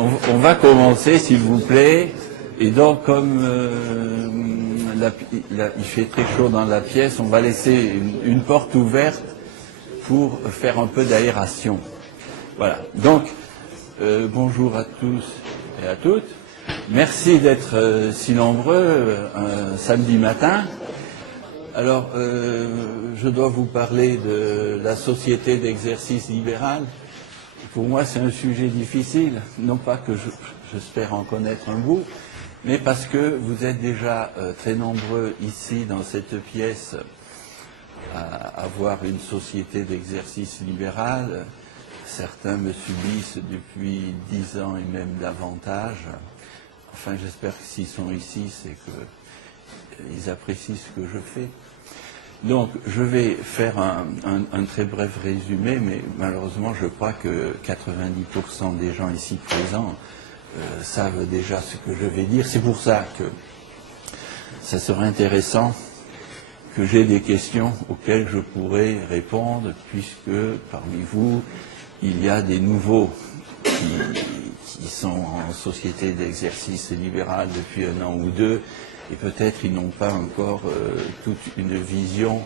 On va commencer, s'il vous plaît. Et donc, comme il fait très chaud dans la pièce, on va laisser une porte ouverte pour faire un peu d'aération. Voilà. Donc, bonjour à tous et à toutes. Merci d'être si nombreux un samedi matin. Alors, je dois vous parler de la société d'exercice libéral. Pour moi, c'est un sujet difficile, non pas que j'espère en connaître un bout, mais parce que vous êtes déjà très nombreux ici dans cette pièce à avoir une société d'exercice libéral. Certains me subissent depuis 10 ans et même davantage. Enfin, j'espère que s'ils sont ici, c'est qu'ils apprécient ce que je fais. Donc, je vais faire un très bref résumé, mais malheureusement, je crois que 90% des gens ici présents savent déjà ce que je vais dire. C'est pour ça que ça serait intéressant que j'ai des questions auxquelles je pourrais répondre, puisque parmi vous, il y a des nouveaux qui sont en société d'exercice libéral depuis 1 an ou 2, et peut-être ils n'ont pas encore toute une vision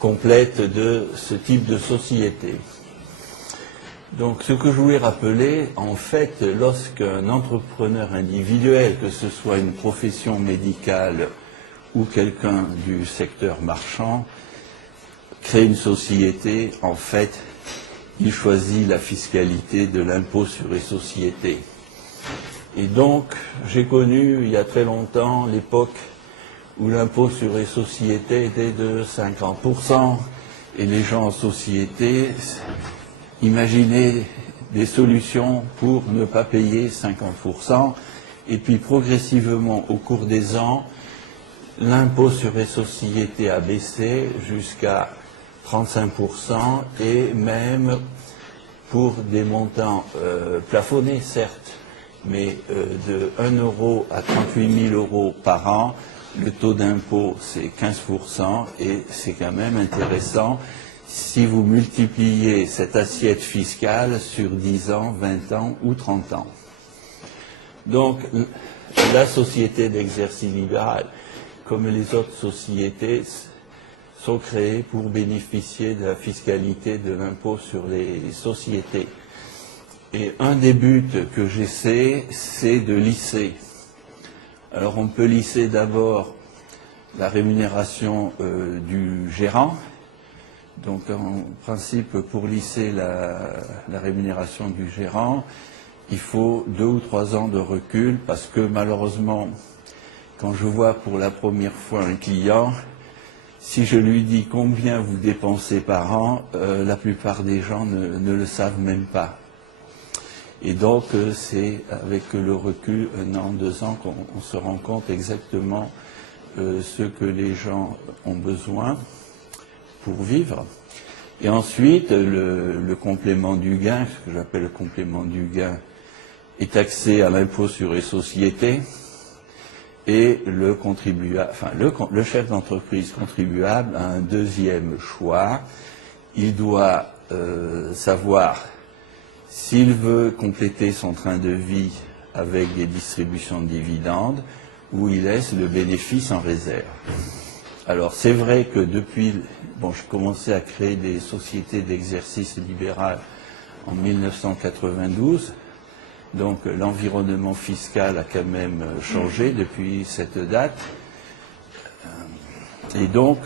complète de ce type de société. Donc ce que je voulais rappeler, en fait, lorsqu'un entrepreneur individuel, que ce soit une profession médicale ou quelqu'un du secteur marchand, crée une société, en fait, il choisit la fiscalité de l'impôt sur les sociétés. Et donc, j'ai connu il y a très longtemps l'époque où l'impôt sur les sociétés était de 50%, et les gens en société imaginaient des solutions pour ne pas payer 50%, et puis progressivement, au cours des ans, l'impôt sur les sociétés a baissé jusqu'à 35%, et même pour des montants plafonnés, certes, mais de 1 euro à 38 000 euros par an, le taux d'impôt c'est 15%, et c'est quand même intéressant si vous multipliez cette assiette fiscale sur 10 ans, 20 ans ou 30 ans. Donc la société d'exercice libéral, comme les autres sociétés, sont créées pour bénéficier de la fiscalité de l'impôt sur les sociétés. Et un des buts que j'essaie, c'est de lisser. Alors on peut lisser d'abord la rémunération du gérant. Donc en principe, pour lisser la rémunération du gérant, il faut 2 ou 3 ans de recul, parce que malheureusement, quand je vois pour la première fois un client, si je lui dis combien vous dépensez par an, la plupart des gens ne le savent même pas. Et donc, c'est avec le recul, 1 an, 2 ans, qu'on se rend compte exactement ce que les gens ont besoin pour vivre. Et ensuite, le complément du gain, ce que j'appelle le complément du gain, est taxé à l'impôt sur les sociétés, et le contribuable, enfin, le chef d'entreprise contribuable a un deuxième choix. Il doit savoir s'il veut compléter son train de vie avec des distributions de dividendes, ou il laisse le bénéfice en réserve. Alors c'est vrai que depuis, je commençais à créer des sociétés d'exercice libéral en 1992, donc l'environnement fiscal a quand même changé depuis cette date. Et donc,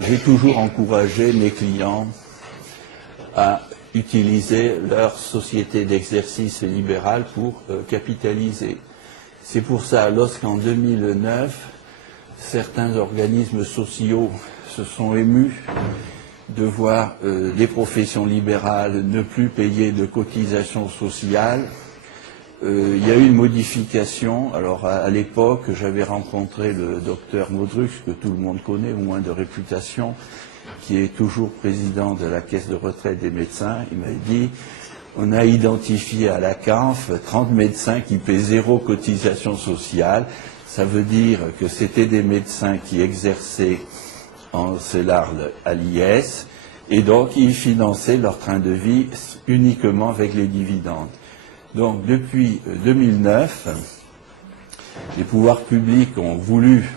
j'ai toujours encouragé mes clients à utiliser leur société d'exercice libéral pour capitaliser. C'est pour ça, lorsqu'en 2009, certains organismes sociaux se sont émus de voir des professions libérales ne plus payer de cotisations sociales, il y a eu une modification. Alors à l'époque, j'avais rencontré le docteur Modrux, que tout le monde connaît, au moins de réputation, qui est toujours président de la caisse de retraite des médecins. Il m'a dit, on a identifié à la CANF 30 médecins qui paient 0 cotisation sociale. Ça veut dire que c'était des médecins qui exerçaient en CELARL à l'IS, et donc ils finançaient leur train de vie uniquement avec les dividendes. Donc depuis 2009, les pouvoirs publics ont voulu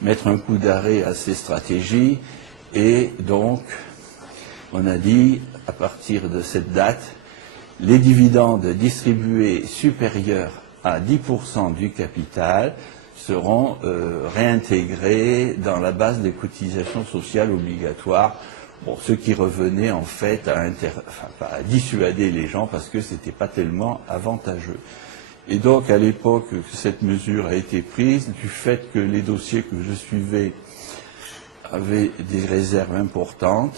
mettre un coup d'arrêt à ces stratégies et donc on a dit à partir de cette date, les dividendes distribués supérieurs à 10% du capital seront réintégrés dans la base des cotisations sociales obligatoires, bon, ce qui revenait en fait à dissuader les gens parce que c'était pas tellement avantageux. Et donc à l'époque que cette mesure a été prise, du fait que les dossiers que je suivais avaient des réserves importantes,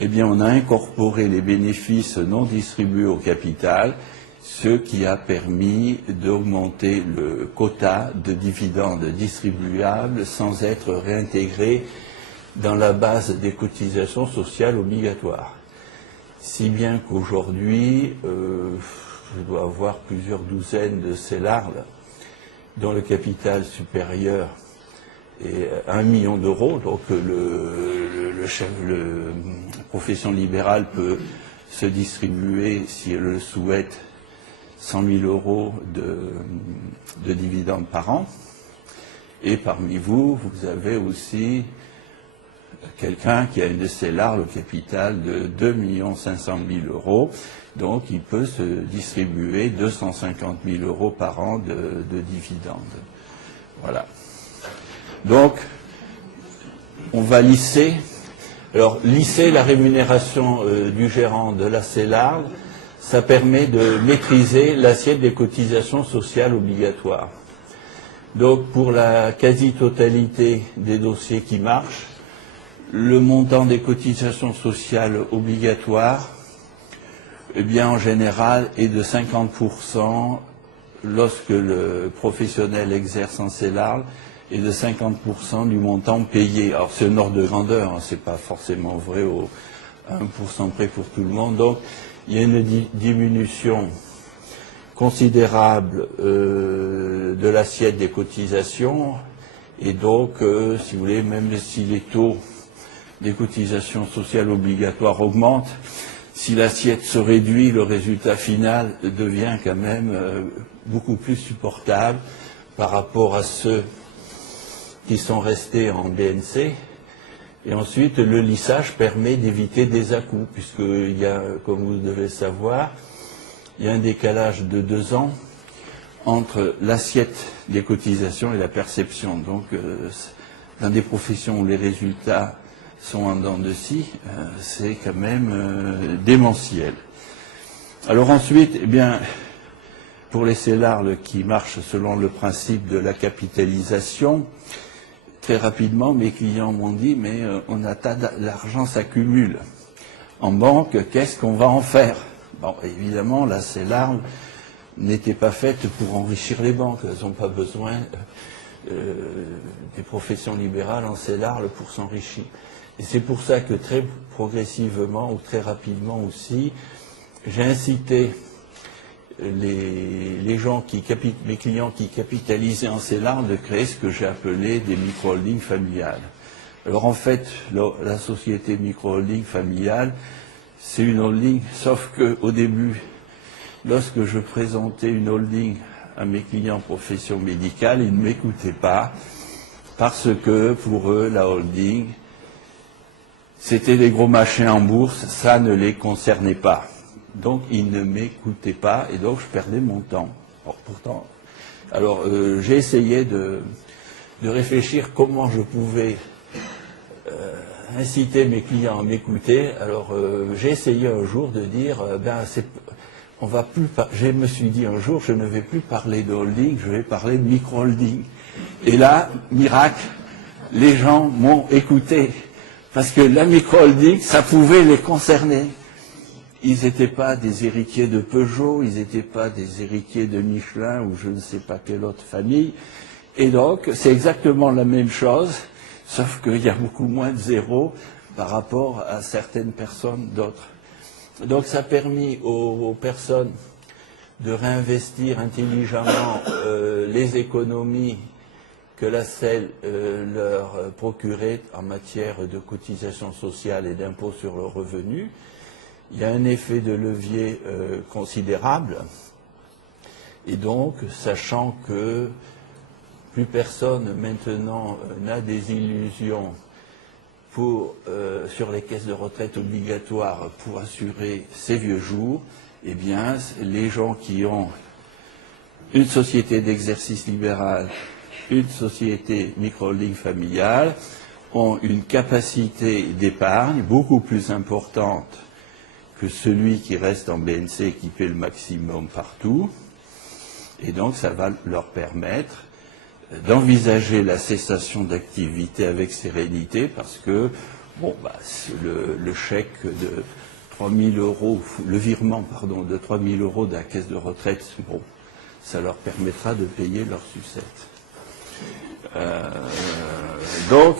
eh bien on a incorporé les bénéfices non distribués au capital, ce qui a permis d'augmenter le quota de dividendes distribuables sans être réintégré dans la base des cotisations sociales obligatoires. Si bien qu'aujourd'hui, je dois avoir plusieurs douzaines de CELARL dont le capital supérieur est 1 million d'euros, donc la profession libérale peut se distribuer, si elle le souhaite, 100 000 euros de dividendes par an. Et parmi vous, vous avez aussi quelqu'un qui a une CELARL au capital de 2 500 000 euros, donc il peut se distribuer 250 000 euros par an de dividendes. Voilà. Donc, on va lisser. Alors, lisser la rémunération du gérant de la CELARL, ça permet de maîtriser l'assiette des cotisations sociales obligatoires. Donc, pour la quasi-totalité des dossiers qui marchent, le montant des cotisations sociales obligatoires, eh bien, en général, est de 50% lorsque le professionnel exerce en CELARL et de 50% du montant payé. Alors, c'est un ordre de grandeur, hein, c'est pas forcément vrai à 1% près pour tout le monde. Donc, il y a une diminution considérable de l'assiette des cotisations et donc, si vous voulez, même si les taux des cotisations sociales obligatoires augmentent, si l'assiette se réduit, le résultat final devient quand même beaucoup plus supportable par rapport à ceux qui sont restés en BNC. Et ensuite, le lissage permet d'éviter des à-coups, puisqu'il y a, comme vous devez le savoir, il y a un décalage de 2 ans entre l'assiette des cotisations et la perception. Donc, dans des professions où les résultats sont en dents de scie, c'est quand même démentiel. Alors ensuite, eh bien, pour les CELARL qui marchent selon le principe de la capitalisation, très rapidement, mes clients m'ont dit, mais on a l'argent s'accumule en banque, qu'est-ce qu'on va en faire? Bon, évidemment, la CELARL n'était pas faite pour enrichir les banques. Elles n'ont pas besoin des professions libérales en CELARL pour s'enrichir. Et c'est pour ça que très progressivement ou très rapidement aussi, j'ai incité les gens mes clients qui capitalisaient en CELARL de créer ce que j'ai appelé des micro-holdings familiales. Alors en fait, la société micro-holding familiale, c'est une holding, sauf qu'au début, lorsque je présentais une holding à mes clients profession médicale, ils ne m'écoutaient pas, parce que pour eux, la holding, c'était des gros machins en bourse, ça ne les concernait pas. Donc ils ne m'écoutaient pas et donc je perdais mon temps. Alors j'ai essayé de réfléchir comment je pouvais inciter mes clients à m'écouter. Alors j'ai essayé un jour de dire, je me suis dit un jour, je ne vais plus parler de holding, je vais parler de micro-holding. Et là, miracle, les gens m'ont écouté. Parce que la micro-holding, ça pouvait les concerner. Ils n'étaient pas des héritiers de Peugeot, ils n'étaient pas des héritiers de Michelin ou je ne sais pas quelle autre famille. Et donc, c'est exactement la même chose, sauf qu'il y a beaucoup moins de zéros par rapport à certaines personnes d'autres. Donc, ça a permis aux personnes de réinvestir intelligemment les économies que la CEL leur procurait en matière de cotisation sociale et d'impôt sur le revenu. il y a un effet de levier considérable. Et donc, sachant que plus personne maintenant n'a des illusions sur les caisses de retraite obligatoires pour assurer ses vieux jours, eh bien, les gens qui ont une société d'exercice libéral, une société micro-holding familiale, ont une capacité d'épargne beaucoup plus importante que celui qui reste en BNC et qui paie le maximum partout. Et donc, ça va leur permettre d'envisager la cessation d'activité avec sérénité parce que, bon, bah, le chèque de 3 000 euros, le virement, pardon, de 3 000 euros de la caisse de retraite, bon, ça leur permettra de payer leur sucette. Donc,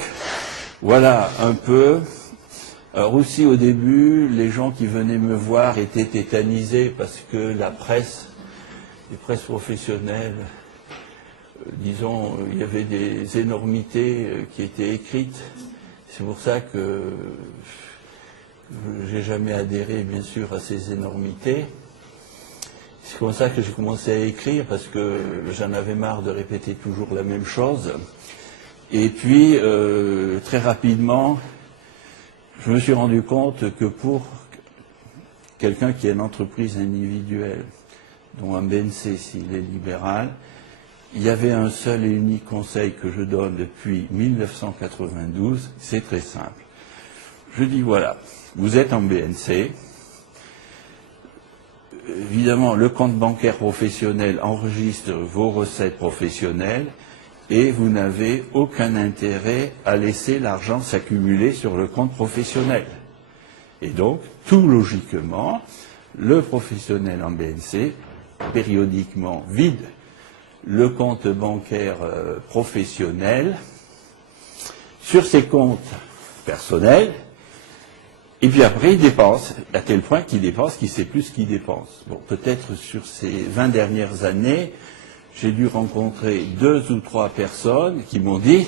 voilà un peu. Alors aussi, au début, les gens qui venaient me voir étaient tétanisés parce que la presse, les presses professionnelles, disons, il y avait des énormités qui étaient écrites. C'est pour ça que j'ai jamais adhéré, bien sûr, à ces énormités. C'est comme ça que j'ai commencé à écrire, parce que j'en avais marre de répéter toujours la même chose. Et puis, très rapidement, je me suis rendu compte que pour quelqu'un qui a une entreprise individuelle, dont un BNC s'il est libéral, il y avait un seul et unique conseil que je donne depuis 1992, c'est très simple. Je dis voilà, vous êtes en BNC, évidemment le compte bancaire professionnel enregistre vos recettes professionnelles et vous n'avez aucun intérêt à laisser l'argent s'accumuler sur le compte professionnel. Et donc, tout logiquement, le professionnel en BNC, périodiquement vide le compte bancaire professionnel sur ses comptes personnels, et puis après il dépense, à tel point qu'il dépense qu'il ne sait plus ce qu'il dépense. Bon, peut-être sur ces 20 dernières années, j'ai dû rencontrer 2 ou 3 personnes qui m'ont dit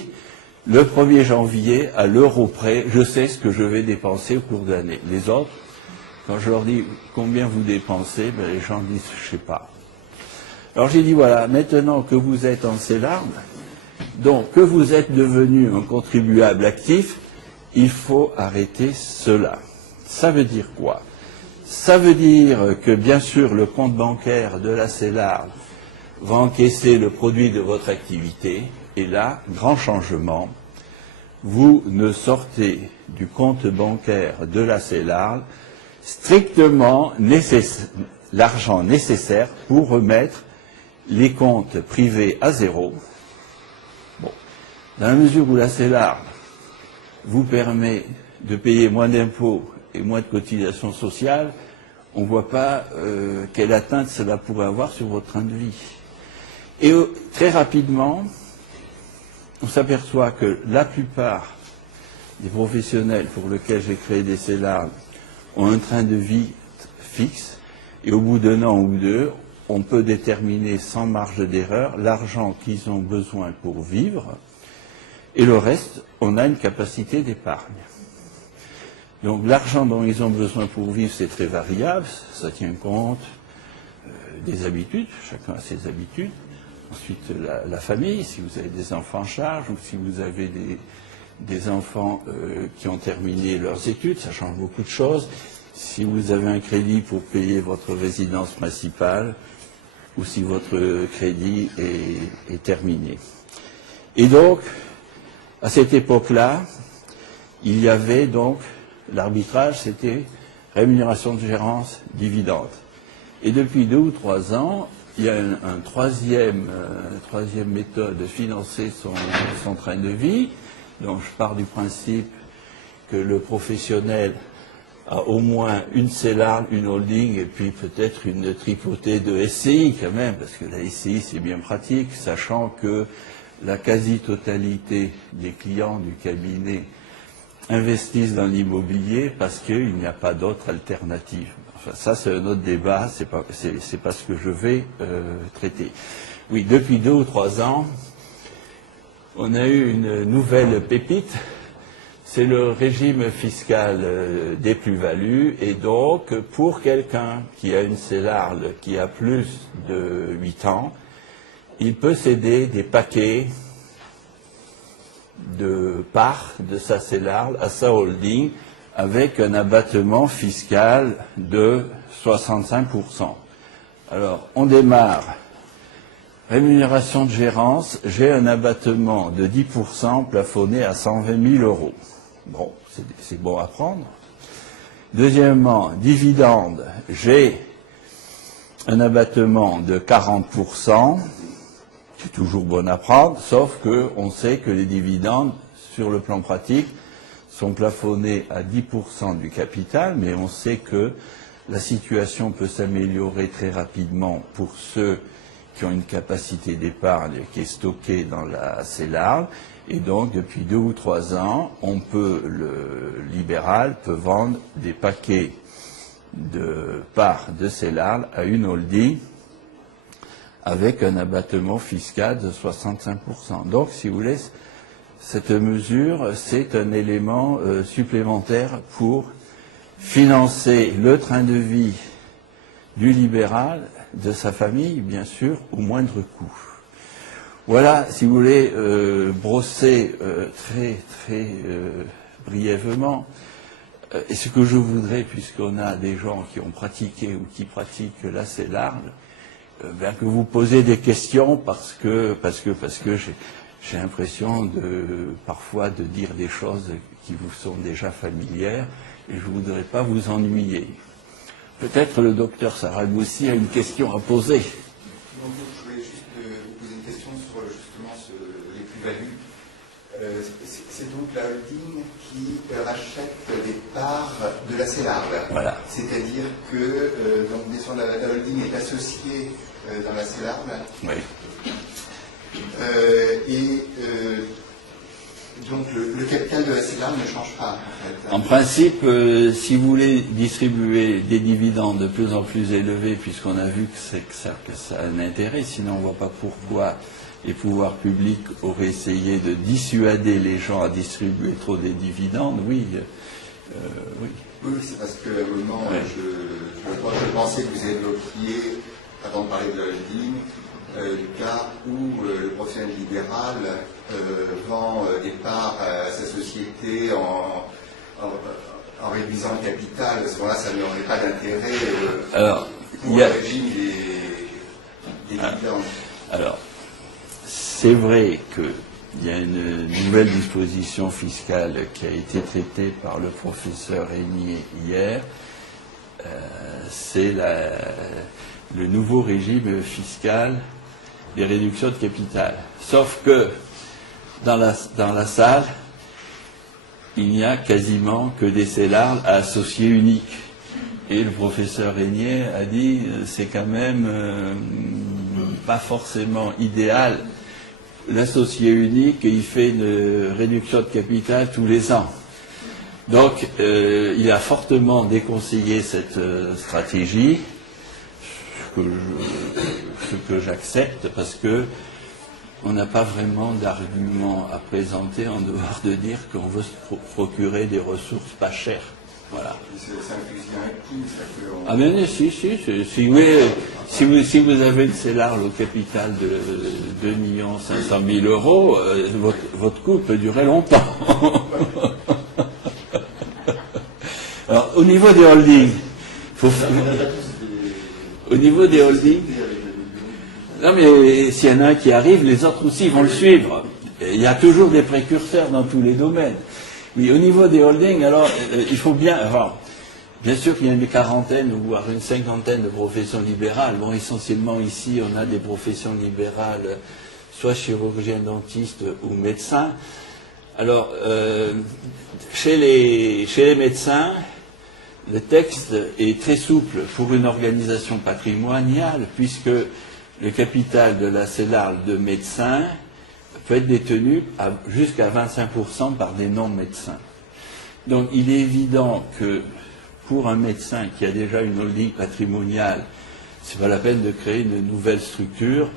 le 1er janvier, à l'euro près, je sais ce que je vais dépenser au cours de l'année. Les autres, quand je leur dis combien vous dépensez, ben, les gens disent je ne sais pas. Alors j'ai dit voilà, maintenant que vous êtes en CELARM, donc que vous êtes devenu un contribuable actif, il faut arrêter cela. Ça veut dire quoi? Ça veut dire que bien sûr le compte bancaire de la CELARM va encaisser le produit de votre activité, et là, grand changement, vous ne sortez du compte bancaire de la CELARM strictement l'argent nécessaire pour remettre les comptes privés à zéro. Bon. Dans la mesure où la CELARM vous permet de payer moins d'impôts et moins de cotisations sociales, on ne voit pas quelle atteinte cela pourrait avoir sur votre train de vie. Et très rapidement, on s'aperçoit que la plupart des professionnels pour lesquels j'ai créé des CELARM ont un train de vie fixe, et au bout d'1 an ou 2, on peut déterminer sans marge d'erreur l'argent qu'ils ont besoin pour vivre, et le reste, on a une capacité d'épargne. Donc l'argent dont ils ont besoin pour vivre, c'est très variable, ça tient compte des habitudes, chacun a ses habitudes. Ensuite, la famille, si vous avez des enfants en charge, ou si vous avez des enfants qui ont terminé leurs études, ça change beaucoup de choses. Si vous avez un crédit pour payer votre résidence principale, ou si votre crédit est terminé. Et donc, à cette époque-là, il y avait donc, l'arbitrage, c'était rémunération de gérance, dividende. Et depuis 2 ou 3 ans, il y a une troisième méthode de financer son train de vie. Donc je pars du principe que le professionnel a au moins une CELARM, une holding, et puis peut-être une tripotée de SCI quand même, parce que la SCI c'est bien pratique, sachant que la quasi-totalité des clients du cabinet investissent dans l'immobilier parce qu'il n'y a pas d'autre alternative. Enfin, ça, c'est un autre débat, c'est pas ce que je vais traiter. Oui, depuis 2 ou 3 ans, on a eu une nouvelle pépite, c'est le régime fiscal des plus-values, et donc pour quelqu'un qui a une CELARL qui a plus de 8 ans, il peut céder des paquets de parts de sa CELARL à sa holding avec un abattement fiscal de 65%. Alors, on démarre. Rémunération de gérance, j'ai un abattement de 10% plafonné à 120 000 euros. Bon, c'est bon à prendre. Deuxièmement, dividende, j'ai un abattement de 40%. C'est toujours bon à prendre, sauf qu'on sait que les dividendes, sur le plan pratique, sont plafonnés à 10% du capital, mais on sait que la situation peut s'améliorer très rapidement pour ceux qui ont une capacité d'épargne qui est stockée dans la CELARL, et donc depuis 2 ou 3 ans, le libéral peut vendre des paquets de parts de CELARL à une holding avec un abattement fiscal de 65%. Donc, si vous voulez, cette mesure, c'est un élément supplémentaire pour financer le train de vie du libéral, de sa famille, bien sûr, au moindre coût. Voilà, si vous voulez, brosser très brièvement. Et ce que je voudrais, puisqu'on a des gens qui ont pratiqué ou qui pratiquent la CELARL, que vous posez des questions parce que j'ai l'impression parfois de dire des choses qui vous sont déjà familières et je ne voudrais pas vous ennuyer. Peut-être le docteur Saragoussi a une question à poser. Donc, je voulais juste vous poser une question sur justement les plus-values. C'est donc la holding qui rachète des parts de la CELARL. Voilà. C'est-à-dire que donc, bien sûr, la holding est associée dans la CELARL. Oui. Donc le capital de la CELARL ne change pas, en fait. En principe, si vous voulez distribuer des dividendes de plus en plus élevés, puisqu'on a vu que ça a un intérêt, sinon on ne voit pas pourquoi les pouvoirs publics auraient essayé de dissuader les gens à distribuer trop des dividendes, oui. Oui. Oui, c'est parce que à un moment, oui. je pensais que vous évoquiez, avant de parler de la holding, le cas où le professionnel libéral vend des parts à sa société en réduisant le capital. À ce moment-là, ça n'aurait pas d'intérêt pour le régime des dividendes. Alors, c'est vrai qu'il y a une nouvelle disposition fiscale qui a été traitée par le professeur Régnier hier. C'est le nouveau régime fiscal des réductions de capital. Sauf que dans la salle, il n'y a quasiment que des CELARL à associés uniques. Et le professeur Régnier a dit c'est quand même pas forcément idéal. L'associé unique, il fait une réduction de capital tous les ans. Donc, il a fortement déconseillé cette stratégie, ce que j'accepte, parce que on n'a pas vraiment d'argument à présenter en dehors de dire qu'on veut se procurer des ressources pas chères. Voilà. C'est un fusil à un coup, ça peut... Ah mais si vous avez une CELARL au capital de 2 500 000 euros, votre coup peut durer longtemps. Alors, au niveau des holdings, au niveau des holdings, non mais s'il y en a un qui arrive, les autres aussi vont le suivre. Il y a toujours des précurseurs dans tous les domaines. Oui, au niveau des holdings, alors, il faut bien... Alors, bien sûr qu'il y a une quarantaine, voire une cinquantaine de professions libérales. Bon, essentiellement ici, on a des professions libérales, soit chirurgiens, dentistes ou médecins. Alors, chez les médecins, le texte est très souple pour une organisation patrimoniale, puisque le capital de la CELARL de médecins peut être détenu jusqu'à 25% par des non-médecins. Donc il est évident que pour un médecin qui a déjà une holding patrimoniale, ce n'est pas la peine de créer une nouvelle structure.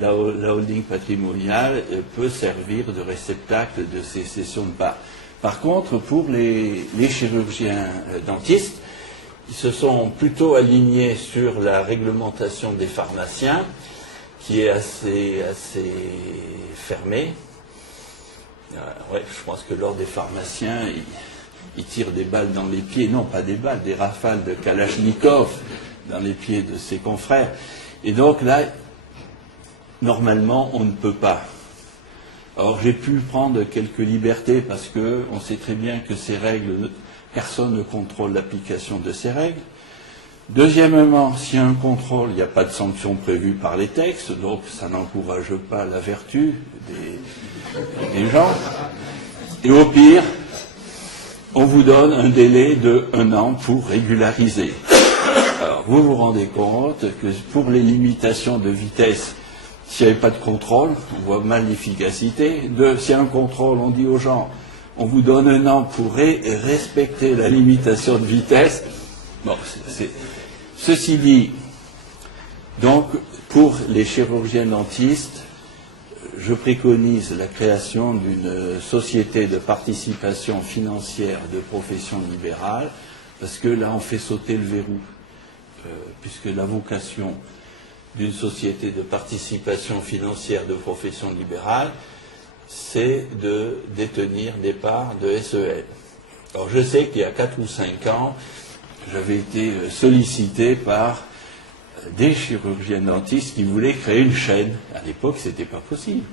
La holding patrimoniale peut servir de réceptacle de ces cessions de parts. Par contre, pour les chirurgiens dentistes, ils se sont plutôt alignés sur la réglementation des pharmaciens, qui est assez fermée. Ouais, je pense que l'ordre des pharmaciens, ils tirent des balles dans les pieds, non pas des balles, des rafales de Kalachnikov dans les pieds de ses confrères. Et donc là, normalement, on ne peut pas. Alors j'ai pu prendre quelques libertés parce qu'on sait très bien que ces règles, personne ne contrôle l'application de ces règles. Deuxièmement, s'il y a un contrôle, il n'y a pas de sanction prévue par les textes, donc ça n'encourage pas la vertu des gens. Et au pire, on vous donne un délai de 1 an pour régulariser. Alors vous vous rendez compte que pour les limitations de vitesse, s'il n'y avait pas de contrôle, on voit mal l'efficacité. S'il y a un contrôle, on dit aux gens, on vous donne 1 an pour respecter la limitation de vitesse. Bon, ceci dit, donc, pour les chirurgiens dentistes, je préconise la création d'une société de participation financière de profession libérale, parce que là, on fait sauter le verrou, puisque la vocation d'une société de participation financière de profession libérale, c'est de détenir des parts de SEL. Alors je sais qu'il y a 4 ou 5 ans, j'avais été sollicité par des chirurgiens dentistes qui voulaient créer une chaîne. À l'époque, ce n'était pas possible.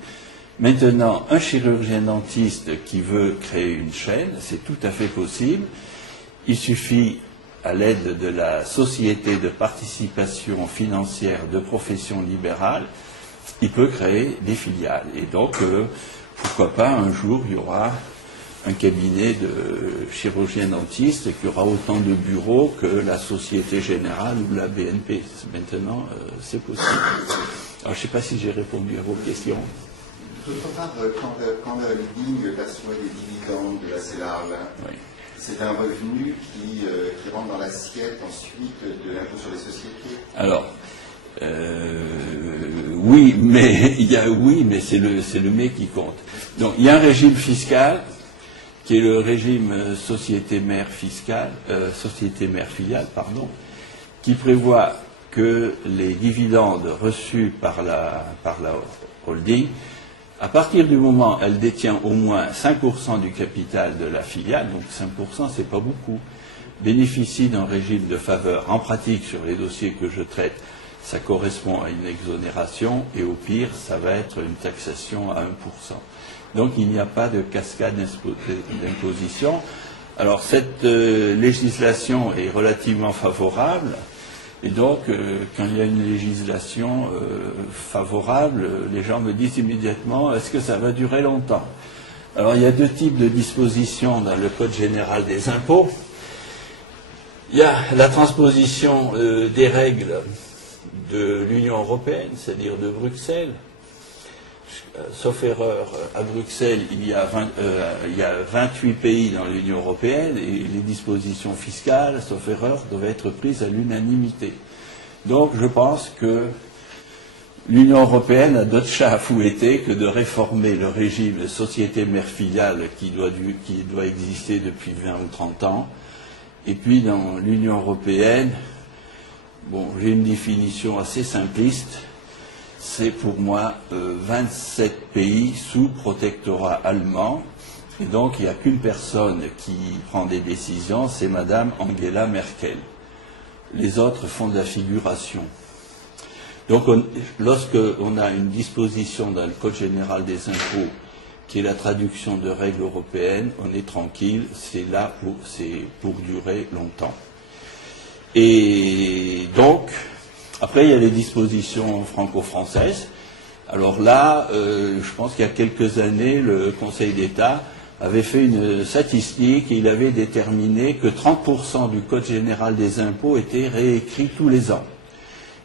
Maintenant, un chirurgien dentiste qui veut créer une chaîne, c'est tout à fait possible. Il suffit, à l'aide de la société de participation financière de profession libérale, il peut créer des filiales. Et donc, pourquoi pas, un jour, il y aura un cabinet de chirurgiens dentistes qui aura autant de bureaux que la Société Générale ou la BNP. Maintenant, c'est possible. Alors, je ne sais pas si j'ai répondu à vos questions. D'autre part, quand la holding perçoit des dividendes de la CELARL, oui, c'est un revenu qui rentre dans l'assiette ensuite de l'impôt sur les sociétés. Alors, oui, mais c'est le mais qui compte. Donc, il y a un régime fiscal qui est le régime société mère filiale, qui prévoit que les dividendes reçus par la holding, à partir du moment où elle détient au moins 5% du capital de la filiale, donc 5% c'est pas beaucoup, bénéficie d'un régime de faveur. En pratique, sur les dossiers que je traite, ça correspond à une exonération et au pire, ça va être une taxation à 1%. Donc il n'y a pas de cascade d'imposition. Alors cette législation est relativement favorable. Et donc, quand il y a une législation favorable, les gens me disent immédiatement, est-ce que ça va durer longtemps? Alors, il y a 2 types de dispositions dans le Code général des impôts. Il y a la transposition des règles de l'Union européenne, c'est-à-dire de Bruxelles. Sauf erreur, à Bruxelles, il y a 28 pays dans l'Union européenne et les dispositions fiscales, sauf erreur, doivent être prises à l'unanimité. Donc je pense que l'Union européenne a d'autres chats à fouetter que de réformer le régime de société mère filiale qui doit exister depuis 20 ou 30 ans. Et puis dans l'Union européenne, bon, j'ai une définition assez simpliste. C'est pour moi 27 pays sous protectorat allemand. Et donc, il n'y a qu'une personne qui prend des décisions, c'est Madame Angela Merkel. Les autres font de la figuration. Donc, lorsque on a une disposition dans le Code général des impôts qui est la traduction de règles européennes, on est tranquille, c'est pour durer longtemps. Et donc, après, il y a les dispositions franco-françaises. Alors là, je pense qu'il y a quelques années, le Conseil d'État avait fait une statistique et il avait déterminé que 30% du Code général des impôts était réécrit tous les ans.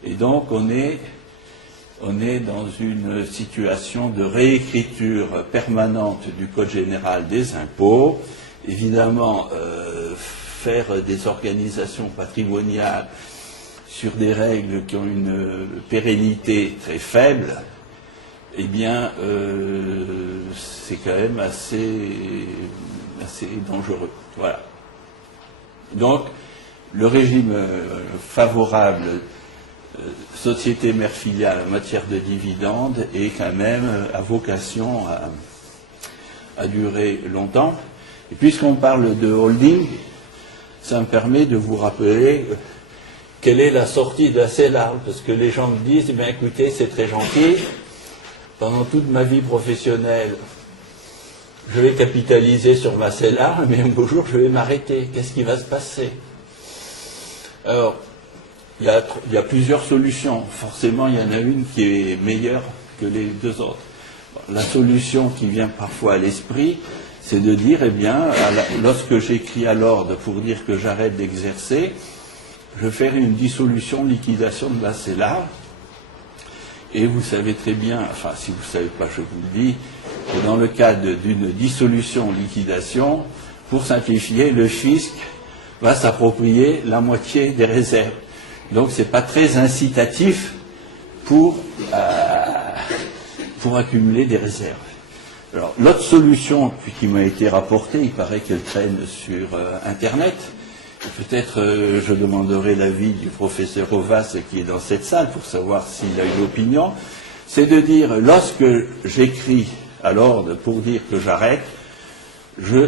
Et donc, on est dans une situation de réécriture permanente du Code général des impôts. Évidemment, faire des organisations patrimoniales sur des règles qui ont une pérennité très faible, eh bien, c'est quand même assez assez dangereux. Voilà. Donc, le régime favorable société mère filiale en matière de dividendes est quand même à vocation à durer longtemps. Et puisqu'on parle de holding, ça me permet de vous rappeler quelle est la sortie de la CELAR, parce que les gens me disent, eh bien, écoutez, c'est très gentil, pendant toute ma vie professionnelle, je vais capitaliser sur ma CELAR, mais un beau jour, je vais m'arrêter. Qu'est-ce qui va se passer? Alors, il y a plusieurs solutions. Forcément, il y en a une qui est meilleure que les deux autres. La solution qui vient parfois à l'esprit, c'est de dire, eh bien, lorsque j'écris à l'ordre pour dire que j'arrête d'exercer, je vais faire une dissolution, liquidation de la CELAR. Et vous savez très bien, enfin, si vous ne savez pas, je vous le dis, que dans le cadre d'une dissolution, liquidation, pour simplifier, le fisc va s'approprier la moitié des réserves. Donc, ce n'est pas très incitatif pour accumuler des réserves. Alors, l'autre solution qui m'a été rapportée, il paraît qu'elle traîne sur Internet. Peut-être je demanderai l'avis du professeur Ovas qui est dans cette salle pour savoir s'il a une opinion. C'est de dire, lorsque j'écris à l'ordre pour dire que j'arrête, je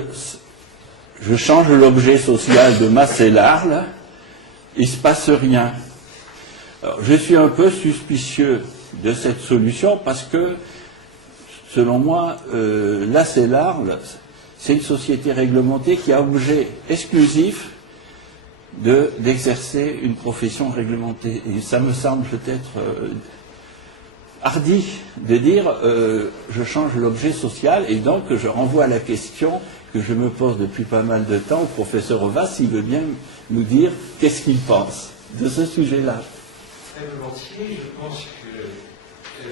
change l'objet social de ma CELAR, là, il ne se passe rien. Alors, je suis un peu suspicieux de cette solution parce que, selon moi, la CELAR, c'est une société réglementée qui a objet exclusif d'exercer une profession réglementée. Et ça me semble peut-être hardi de dire je change l'objet social, et donc je renvoie à la question que je me pose depuis pas mal de temps au professeur Ovas, s'il veut bien nous dire qu'est-ce qu'il pense de ce sujet-là. Très volontiers, je pense que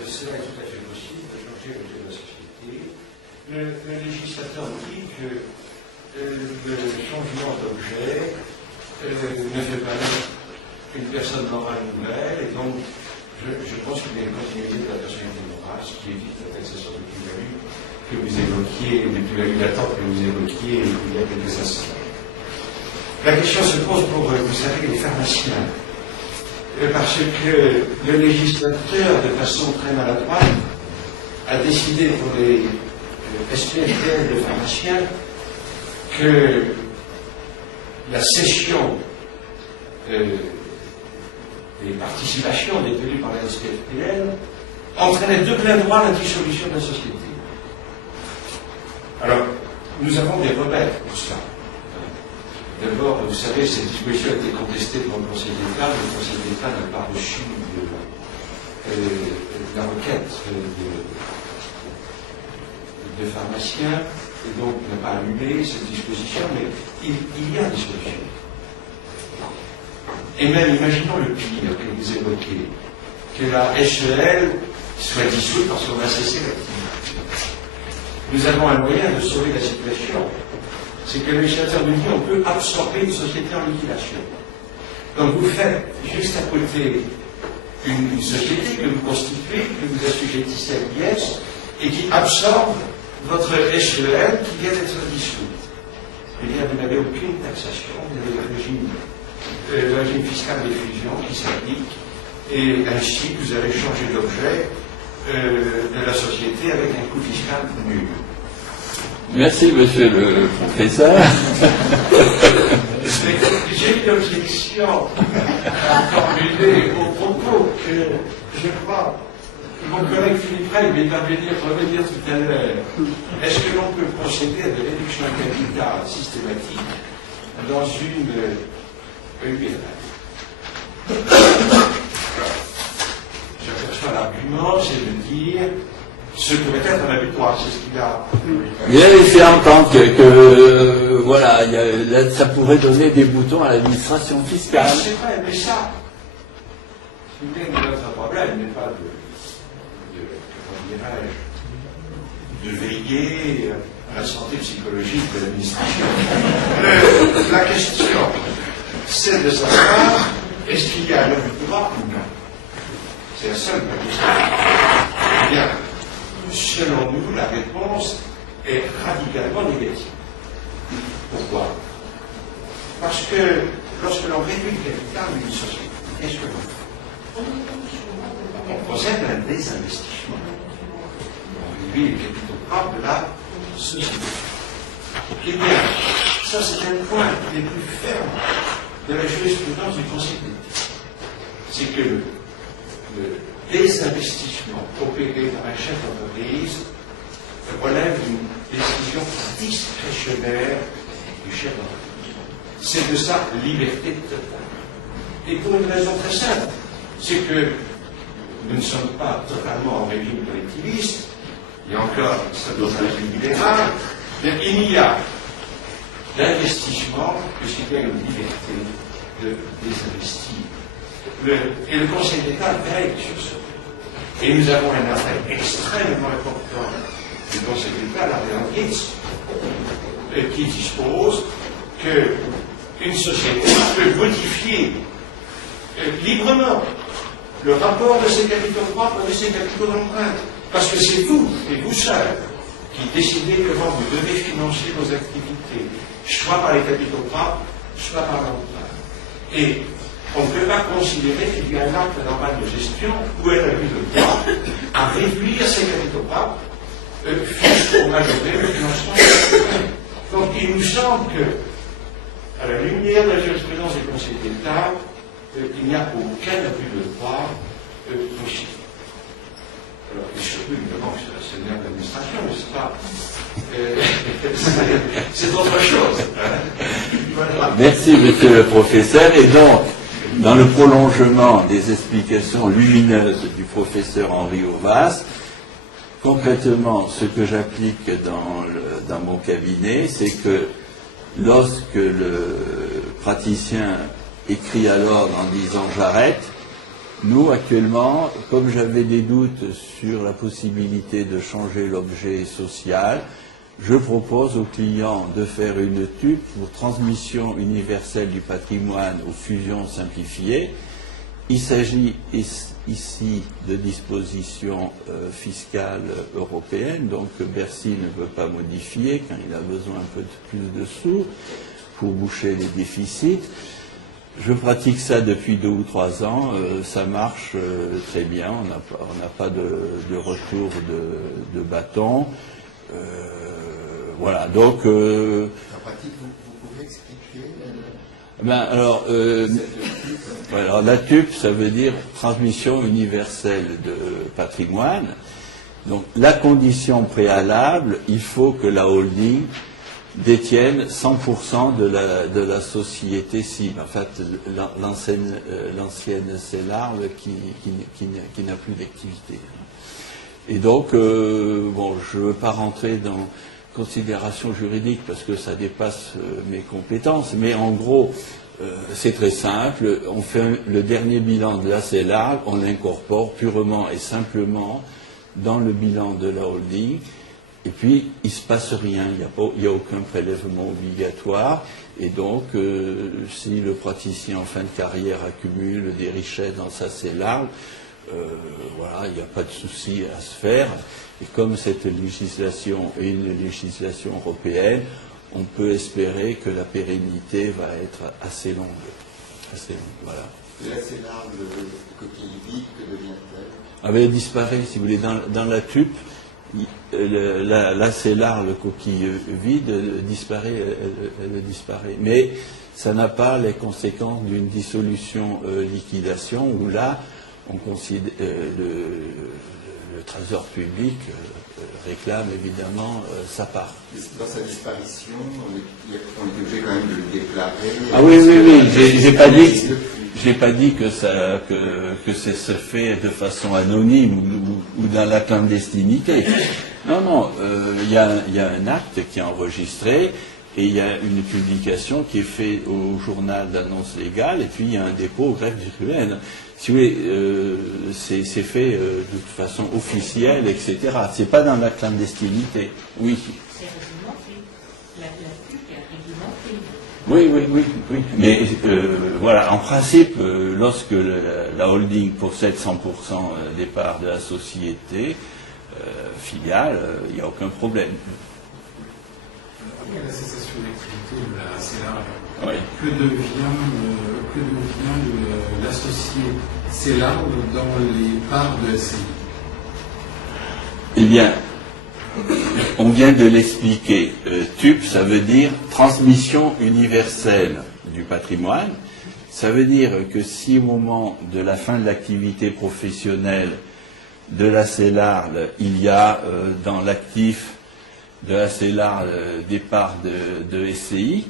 cela est tout à fait possible de changer l'objet de la société. Le législateur dit que le changement d'objet ne fait pas une personne morale nouvelle, et donc je pense qu'il y a une continuité de la personnalité morale, ce qui évite la taxation de plus-value que vous évoquiez, des plus-values latentes que vous évoquiez il y a quelques instants. La question se pose pour, vous savez, les pharmaciens, parce que le législateur, de façon très maladroite, a décidé pour les SPFPL de pharmaciens que la cession des participations détenues par la SPFPL entraînait de plein droit la dissolution de la société. Alors, nous avons des remèdes pour cela. D'abord, vous savez, cette disposition a été contestée devant le Conseil d'État. Le Conseil d'État n'a pas reçu la requête de pharmaciens, et donc n'a pas allumé cette disposition, mais il y a des solutions. Et même, imaginons le pire que vous évoquez, que la SEL soit dissoute parce qu'on a cessé l'activité. Nous avons un moyen de sauver la situation. C'est que le législateur nous dit qu'on peut absorber une société en liquidation. Donc vous faites juste à côté une société que vous constituez, que vous assujettissez à l'IS, et qui absorbe votre SEL qui vient d'être dissoute. C'est-à-dire que vous n'avez aucune taxation, vous avez le régime fiscal des fusions qui s'applique, et ainsi vous avez changé l'objet de la société avec un coût fiscal nul. Merci, monsieur le professeur. J'ai une objection à formuler au propos que je crois mon collègue Philippe Rey va revenir tout à l'heure. Est-ce que l'on peut procéder à de réduction de capital systématique dans une J'aperçois l'argument, c'est de dire ce pourrait être un abus de droit, c'est ce qu'il a. Bien laissé entendre que voilà, ça pourrait donner des boutons à l'administration fiscale. C'est vrai, mais ça, si vous voulez, notre problème n'est pas de veiller à la santé psychologique de l'administration. La question, c'est de savoir est-ce qu'il y a un abus de droit ou non. C'est la seule question. Eh bien, selon nous, la réponse est radicalement négative. réduit le capital d'une société, qu'est-ce que l'on fait? On procède à un désinvestissement. On réduit les capitaux propres de la société. Eh bien, ça c'est un point des plus fermes de la jurisprudence du Conseil d'État. C'est que le désinvestissement opéré par un chef d'entreprise relève d'une décision discrétionnaire du chef d'entreprise. C'est de sa liberté totale. Et pour une raison très simple, c'est que nous ne sommes pas totalement en régime collectiviste, et encore, ça doit être un régime libéral, mais il y a l'investissement que s'il y a une liberté de désinvestir. Et le Conseil d'État veille sur ce point. Et nous avons un arrêt extrêmement important du Conseil d'État, l'arrêt Antlitz, qui dispose qu'une société peut modifier librement le rapport de ses capitaux propres et de ses capitaux d'emprunt. Parce que c'est vous, et vous seuls, qui décidez comment vous devez financer vos activités, soit par les capitaux propres, soit par l'emprunt. Et on ne peut pas considérer qu'il y a un acte normal de gestion où elle a eu le droit à réduire ses capitaux propres, pour majorer le financement de l'emprunt. Donc il nous semble que, à la lumière de la jurisprudence du Conseil d'État, il n'y a aucun abus de droit possible. Alors, et surtout, évidemment, c'est une merde d'administration, mais c'est autre chose. Voilà. Merci, monsieur le professeur. Et donc, dans le prolongement des explications lumineuses du professeur Henri Auvasse, concrètement, ce que j'applique dans mon cabinet, c'est que lorsque le praticien écrit à l'ordre en disant « j'arrête », nous, actuellement, comme j'avais des doutes sur la possibilité de changer l'objet social, je propose aux clients de faire une TUP pour transmission universelle du patrimoine aux fusions simplifiées. Il s'agit ici de dispositions fiscales européennes, donc Bercy ne peut pas modifier quand il a besoin un peu de plus de sous pour boucher les déficits. Je pratique ça depuis 2 ou 3 ans, ça marche très bien, on n'a pas de retour de bâton. Voilà, donc... En pratique, vous pouvez expliquer alors la TUP, ça veut dire transmission universelle de patrimoine. Donc la condition préalable, il faut que la holding détiennent 100% de la société cible, en fait l'ancienne CELARL qui n'a plus d'activité. Et donc, bon, je ne veux pas rentrer dans considération juridique parce que ça dépasse mes compétences, mais en gros, c'est très simple, on fait le dernier bilan de la CELARL, on l'incorpore purement et simplement dans le bilan de la holding. Et puis, il ne se passe rien, il n'y a aucun prélèvement obligatoire. Et donc, si le praticien en fin de carrière accumule des richesses dans sa CELARL, voilà, il n'y a pas de souci à se faire. Et comme cette législation est une législation européenne, on peut espérer que la pérennité va être assez longue. Voilà. La CELARL, coquille vide, que devient-elle? Ah ben, elle disparaît, si vous voulez, dans la TUP. La CELARL, coquille vide, disparaît, elle disparaît. Mais ça n'a pas les conséquences d'une dissolution liquidation où là, on considère, le Trésor public réclame évidemment sa part. Dans sa disparition, on est obligé quand même de le déclarer. Ah oui, j'ai pas dit que ça se fait de façon anonyme ou dans la clandestinité. Non, il y a un acte qui est enregistré et il y a une publication qui est faite au journal d'annonce légale et puis il y a un dépôt au greffe du tribunal. Si vous voulez, c'est fait de toute façon officielle, etc. C'est pas dans la clandestinité. Oui. C'est réglementé. La TUP est réglementée. Oui. Mais voilà, en principe, lorsque la holding possède 100% des parts de la société filiale, il n'y a aucun problème. La cessation d'activité de la CELARL, Oui. que devient que de l'opinion de l'associé CELAR dans les parts de SCI? Eh bien, on vient de l'expliquer. TUP, ça veut dire transmission universelle du patrimoine. Ça veut dire que si au moment de la fin de l'activité professionnelle de la CELARL, il y a dans l'actif de la CELARL des parts de SCI,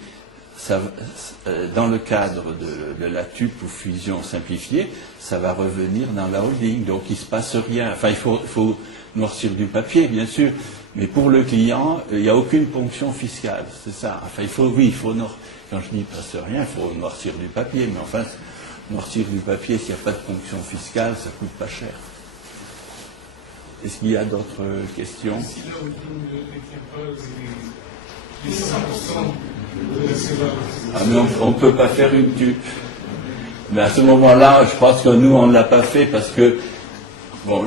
ça, dans le cadre de la TUP ou fusion simplifiée, ça va revenir dans la holding. Donc il ne se passe rien. Enfin, il faut noircir du papier, bien sûr, mais pour le client, il n'y a aucune ponction fiscale. C'est ça. Enfin, quand je dis passe rien, il faut noircir du papier, mais enfin, noircir du papier, s'il n'y a pas de ponction fiscale, ça coûte pas cher. Est-ce qu'il y a d'autres questions? Si la holding ne détient pas les 100% de la CELAR. Mais on ne peut pas faire une TUP. Mais à ce moment-là, je pense que nous, on ne l'a pas fait parce que, bon,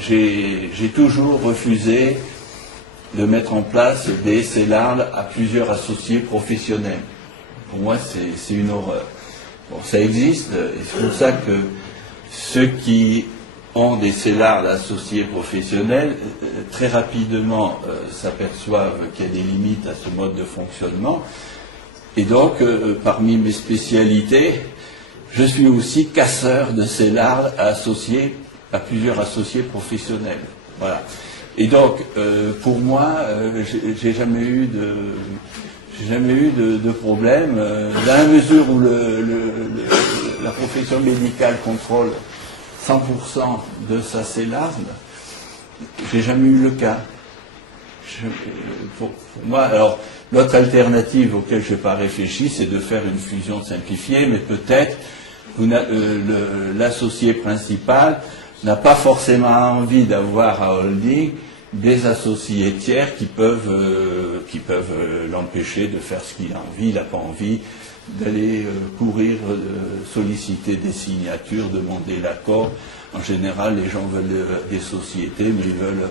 j'ai toujours refusé de mettre en place des CELARL à plusieurs associés professionnels. Pour moi, c'est une horreur. Bon, ça existe, et c'est pour ça que ceux qui ont des CELARL associés professionnels, très rapidement s'aperçoivent qu'il y a des limites à ce mode de fonctionnement. Et donc, parmi mes spécialités, je suis aussi casseur de CELARL à plusieurs associés professionnels. Voilà. Et donc, pour moi, j'ai jamais eu de problème. Dans la mesure où la profession médicale contrôle 100% de sa CELARL, j'ai jamais eu le cas. Pour moi, alors, l'autre alternative auquel je n'ai pas réfléchi, c'est de faire une fusion simplifiée, mais peut-être l'associé principal n'a pas forcément envie d'avoir à holding des associés tiers qui peuvent l'empêcher de faire ce qu'il a envie. Il n'a pas envie d'aller courir, solliciter des signatures, demander l'accord. En général, les gens veulent des sociétés, mais ils veulent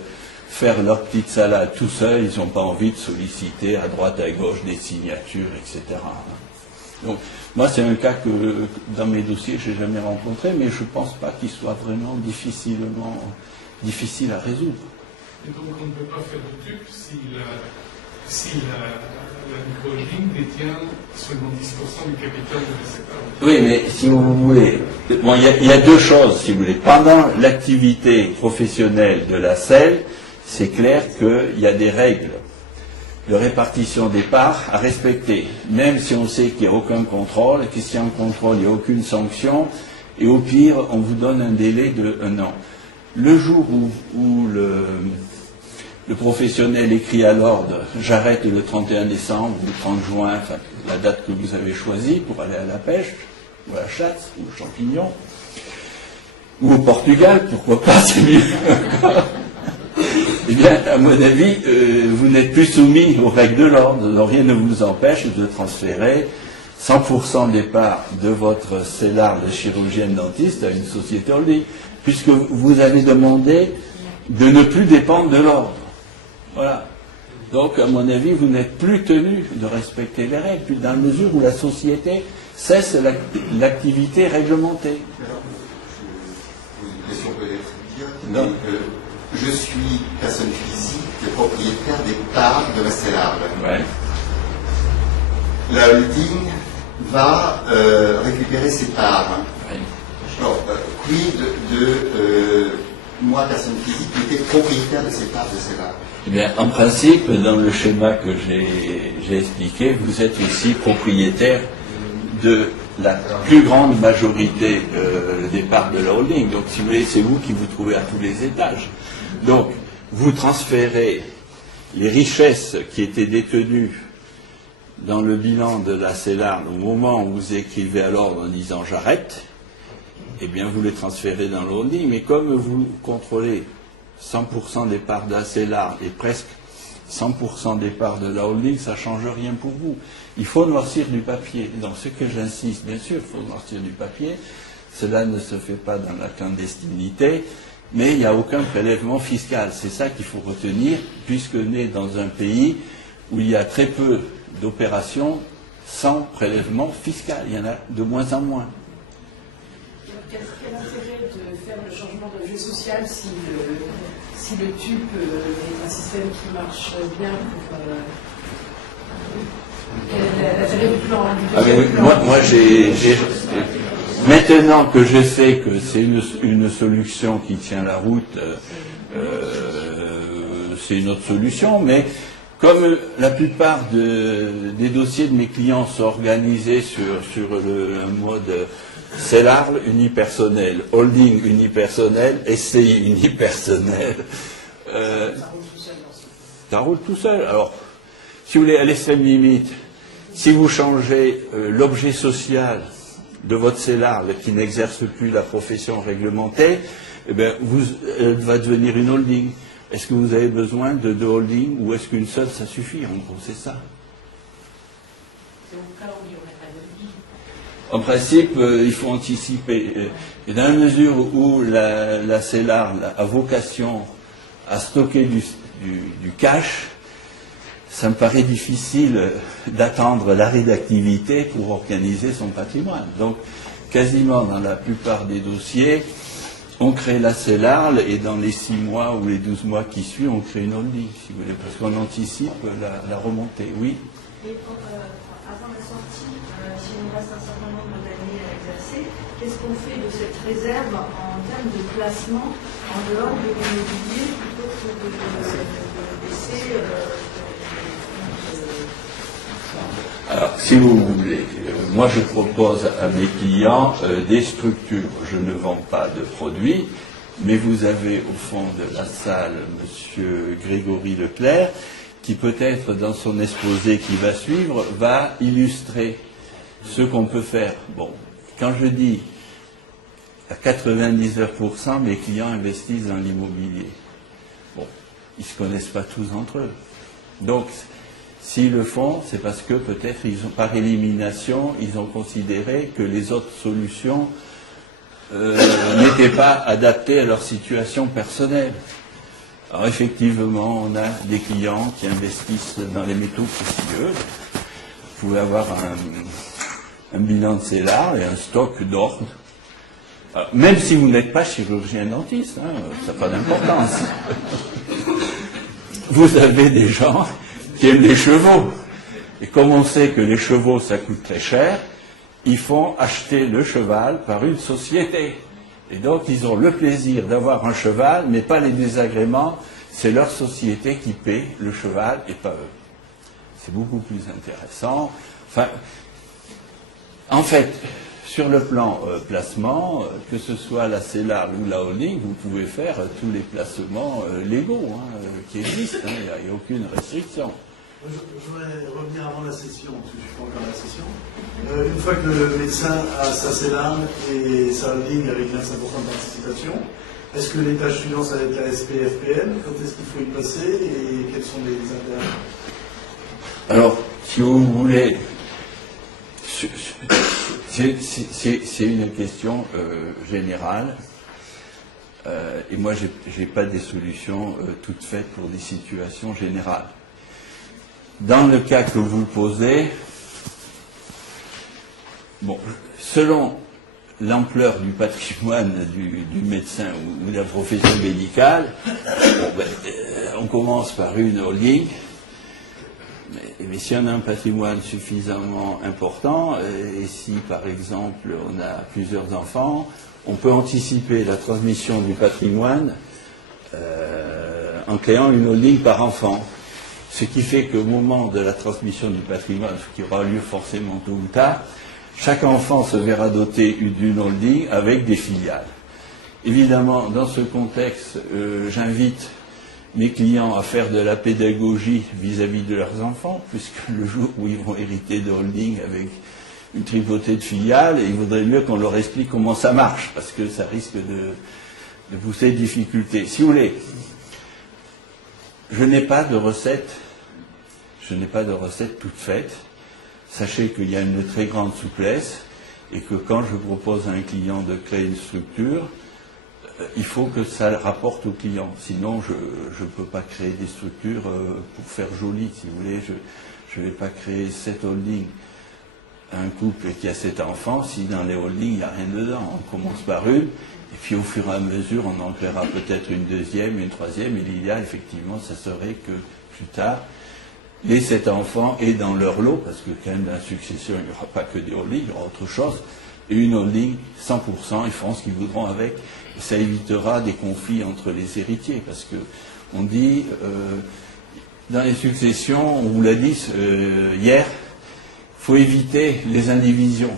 faire leur petite salade tout seuls. Ils n'ont pas envie de solliciter à droite, à gauche des signatures, etc. Donc, moi, c'est un cas que dans mes dossiers, je n'ai jamais rencontré, mais je ne pense pas qu'il soit vraiment difficile à résoudre. Et donc, on ne peut pas faire de TUP si la micro-holding détient seulement 10% du capital de la CELAR. Oui, mais si vous voulez, bon, il y a deux choses, si vous voulez. Pendant l'activité professionnelle de la CEL, c'est clair qu'il y a des règles de répartition des parts à respecter, même si on sait qu'il n'y a aucun contrôle, et que s'il y a un contrôle, il n'y a aucune sanction, et au pire, on vous donne un délai de 1 an. Le jour où le professionnel écrit à l'ordre, j'arrête le 31 décembre ou le 30 juin, enfin, la date que vous avez choisie pour aller à la pêche, ou à la chasse, ou aux champignons, ou au Portugal, pourquoi pas, c'est mieux encore. Eh bien, à mon avis, vous n'êtes plus soumis aux règles de l'ordre, donc rien ne vous empêche de transférer 100% des parts de votre CELARL de chirurgienne dentiste à une société holding, puisque vous avez demandé de ne plus dépendre de l'ordre. Voilà. Donc, à mon avis, vous n'êtes plus tenu de respecter les règles, dans la mesure où la société cesse l'activité réglementée. Alors, je pose une question peut-être dire. Non. Je suis personne physique propriétaire des parts de la CELARL. Ouais. La holding va récupérer ses parts. Ouais. Alors, quid de moi, personne physique, qui était propriétaire de ces parts de CELARL? Eh bien, en principe, dans le schéma que j'ai expliqué, vous êtes aussi propriétaire de la plus grande majorité des parts de la holding. Donc, si vous voulez, c'est vous qui vous trouvez à tous les étages. Donc, vous transférez les richesses qui étaient détenues dans le bilan de la CELARL au moment où vous écrivez à l'ordre en disant « j'arrête », eh bien, vous les transférez dans le holding. Mais comme vous contrôlez 100% des parts de la CELARL et presque 100% des parts de la holding, ça ne change rien pour vous. Il faut noircir du papier. Donc, ce que j'insiste, bien sûr, il faut noircir du papier. Cela ne se fait pas dans la clandestinité, mais il n'y a aucun prélèvement fiscal. C'est ça qu'il faut retenir, puisque né dans un pays où il y a très peu d'opérations sans prélèvement fiscal. Il y en a de moins en moins. Quel intérêt de faire le changement d'objet social si le TUP est un système qui marche bien pour l'intérêt du plan? Maintenant que je sais que c'est une solution qui tient la route, c'est une autre solution, mais comme la plupart des dossiers de mes clients sont organisés sur un mode CELARL unipersonnel, holding unipersonnel, SCI unipersonnel, ça roule tout seul. Alors, si vous voulez, à l'extrême limite, si vous changez l'objet social de votre CELARL qui n'exerce plus la profession réglementée, eh bien, elle va devenir une holding. Est-ce que vous avez besoin de deux holdings ou est-ce qu'une seule, ça suffit? En gros, c'est ça. C'est au cas où il n'y aurait pas d'holding. En principe, il faut anticiper. Et dans la mesure où la CELARL a vocation à stocker du cash, ça me paraît difficile d'attendre l'arrêt d'activité pour organiser son patrimoine. Donc, quasiment dans la plupart des dossiers, on crée la CELARL et dans les 6 mois ou les 12 mois qui suivent, on crée une holding, si vous voulez, parce qu'on anticipe la remontée. Oui. Et avant la sortie, si on reste un certain nombre d'années à exercer, qu'est-ce qu'on fait de cette réserve en termes de placement en dehors de l'immobilier plutôt que de laisser Alors, si vous voulez, moi je propose à mes clients des structures. Je ne vends pas de produits, mais vous avez au fond de la salle M. Grégory Leclerc, qui peut-être dans son exposé qui va suivre, va illustrer ce qu'on peut faire. Bon, quand je dis à 99%, mes clients investissent dans l'immobilier. Bon, ils ne se connaissent pas tous entre eux. Donc, s'ils le font, c'est parce que peut-être, par élimination, ils ont considéré que les autres solutions n'étaient pas adaptées à leur situation personnelle. Alors effectivement, on a des clients qui investissent dans les métaux précieux. Vous pouvez avoir un bilan de CELARL et un stock d'or. Même si vous n'êtes pas chirurgien dentiste, hein, ça n'a pas d'importance. Vous avez des gens qui aiment les chevaux. Et comme on sait que les chevaux, ça coûte très cher, ils font acheter le cheval par une société. Et donc, ils ont le plaisir d'avoir un cheval, mais pas les désagréments. C'est leur société qui paie le cheval et pas eux. C'est beaucoup plus intéressant. Enfin, en fait, sur le plan placement, que ce soit la CELARL ou la holding, vous pouvez faire tous les placements légaux qui existent. Il n'y a aucune restriction. Je voudrais revenir avant la session, parce que je ne suis pas encore à la session. Une fois que le médecin a sa CELARL et sa holding avec 25% de participation, est-ce que les tâches suivantes, ça va être la SPFPL? Quand est-ce qu'il faut y passer et quels sont les intérêts? Alors, si vous voulez, c'est une question générale. Et moi, je n'ai pas des solutions toutes faites pour des situations générales. Dans le cas que vous posez, bon, selon l'ampleur du patrimoine du médecin ou de la profession médicale, on commence par une holding, mais si on a un patrimoine suffisamment important, et si par exemple on a plusieurs enfants, on peut anticiper la transmission du patrimoine en créant une holding par enfant. Ce qui fait qu'au moment de la transmission du patrimoine, ce qui aura lieu forcément tôt ou tard, chaque enfant se verra doté d'une holding avec des filiales. Évidemment, dans ce contexte, j'invite mes clients à faire de la pédagogie vis-à-vis de leurs enfants, puisque le jour où ils vont hériter de holding avec une tripotée de filiales, il vaudrait mieux qu'on leur explique comment ça marche, parce que ça risque de pousser de difficultés. Si vous voulez, je n'ai pas de recette toute faite. Sachez qu'il y a une très grande souplesse et que quand je propose à un client de créer une structure, il faut que ça rapporte au client. Sinon, je ne peux pas créer des structures pour faire joli, si vous voulez. Je ne vais pas créer 7 holdings un couple qui a 7 enfants, si dans les holdings il n'y a rien dedans, on commence par une, et puis au fur et à mesure on en créera peut-être une deuxième, une troisième, et l'idéal effectivement ça serait que plus tard, les 7 enfants aient dans leur lot, parce que quand même dans la succession il n'y aura pas que des holdings, il y aura autre chose, et une holding 100%, ils feront ce qu'ils voudront avec, et ça évitera des conflits entre les héritiers, parce que on dit, dans les successions, on vous l'a dit hier, il faut éviter les indivisions.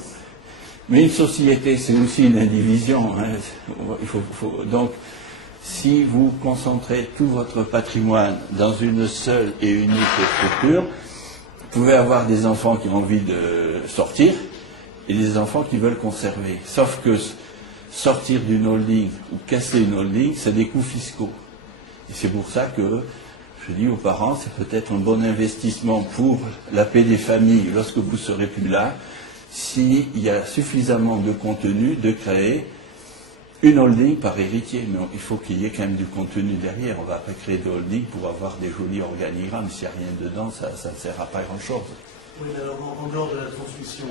Mais une société, c'est aussi une indivision. Hein. Donc, si vous concentrez tout votre patrimoine dans une seule et unique structure, vous pouvez avoir des enfants qui ont envie de sortir et des enfants qui veulent conserver. Sauf que sortir d'une holding ou casser une holding, c'est des coûts fiscaux. Et c'est pour ça que je dis aux parents, c'est peut-être un bon investissement pour la paix des familles lorsque vous ne serez plus là, s'il y a suffisamment de contenu de créer une holding par héritier. Mais il faut qu'il y ait quand même du contenu derrière. On ne va pas créer de holding pour avoir des jolis organigrammes. S'il n'y a rien dedans, ça ne sert à pas grand-chose. Oui, mais alors en dehors de la transmission,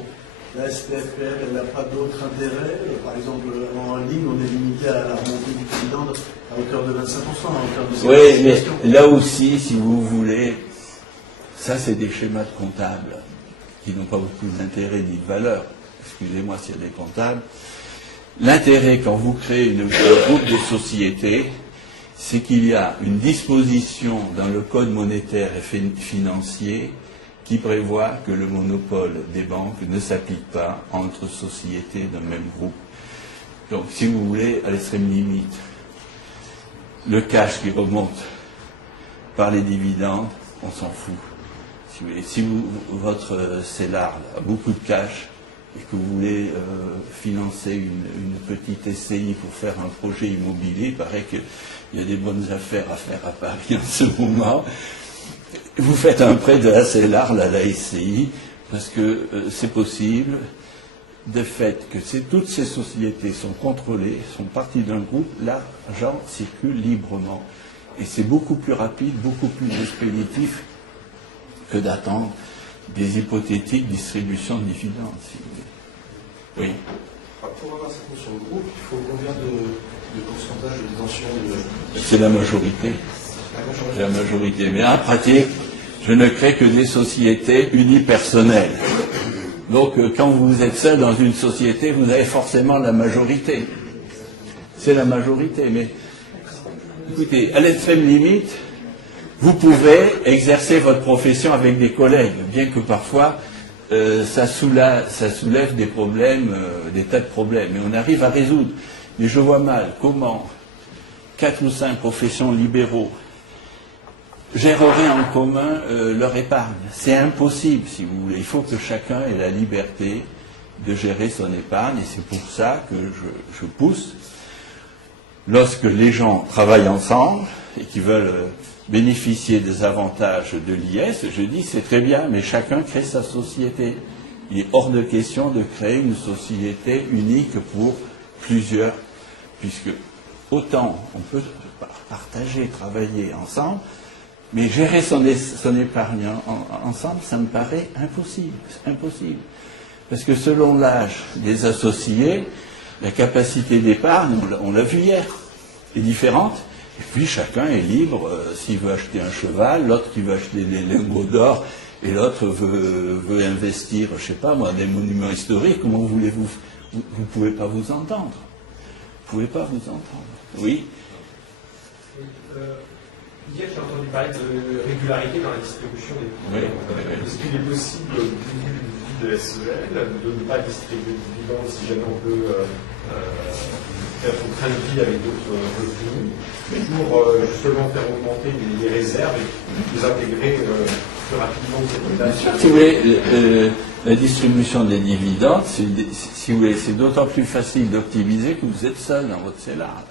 la SPFPL, elle n'a pas d'autre intérêt. Par exemple, en holding, on est limité à la remontée du dividende à hauteur de 25%, à hauteur de 5%. Oui, mais là aussi, si vous voulez, ça c'est des schémas de comptables qui n'ont pas beaucoup d'intérêt ni de valeur. Excusez-moi s'il y a des comptables. L'intérêt quand vous créez un groupe de sociétés, c'est qu'il y a une disposition dans le code monétaire et financier qui prévoit que le monopole des banques ne s'applique pas entre sociétés d'un même groupe. Donc, si vous voulez, à l'extrême limite, le cash qui remonte par les dividendes, on s'en fout. Si vous voulez, si votre CELAR a beaucoup de cash et que vous voulez financer une petite SCI pour faire un projet immobilier, il paraît qu'il y a des bonnes affaires à faire à Paris en ce moment. Vous faites un prêt de la CELAR, la SCI, parce que c'est possible, de fait que toutes ces sociétés sont contrôlées, sont parties d'un groupe, l'argent circule librement. Et c'est beaucoup plus rapide, beaucoup plus expéditif que d'attendre des hypothétiques distributions de dividendes, si vous voulez. Oui. Pour avoir cette notion de groupe, il faut combien de pourcentage de détention de... C'est la majorité. C'est la majorité. Mais en pratique, je ne crée que des sociétés unipersonnelles. Donc, quand vous êtes seul dans une société, vous avez forcément la majorité. C'est la majorité. Mais, écoutez, à l'extrême limite, vous pouvez exercer votre profession avec des collègues, bien que parfois, ça soulève des problèmes, des tas de problèmes. Et on arrive à résoudre. Mais je vois mal comment 4 ou 5 professions libéraux géreraient en commun leur épargne. C'est impossible, si vous voulez. Il faut que chacun ait la liberté de gérer son épargne, et c'est pour ça que je pousse, lorsque les gens travaillent ensemble et qui veulent bénéficier des avantages de l'IS, je dis c'est très bien, mais chacun crée sa société. Il est hors de question de créer une société unique pour plusieurs, puisque autant on peut partager, travailler ensemble, mais gérer son épargne ensemble, ça me paraît impossible. Impossible. Parce que selon l'âge des associés, la capacité d'épargne, on l'a vu hier, est différente. Et puis chacun est libre, s'il veut acheter un cheval, l'autre qui veut acheter des lingots d'or, et l'autre veut investir, je ne sais pas moi, des monuments historiques. Comment voulez-vous? Vous ne pouvez pas vous entendre. Vous ne pouvez pas vous entendre. Oui. Hier, j'ai entendu parler de régularité dans la distribution des dividendes. Oui. Est-ce qu'il est possible, au début de SEL, de ne pas distribuer de dividendes si jamais on peut faire son train de vie avec d'autres revenus, pour justement faire augmenter les réserves et les intégrer plus rapidement aux populations? Si vous voulez, la distribution des dividendes, si vous voulez, c'est d'autant plus facile d'optimiser que vous êtes seul dans votre CELAR.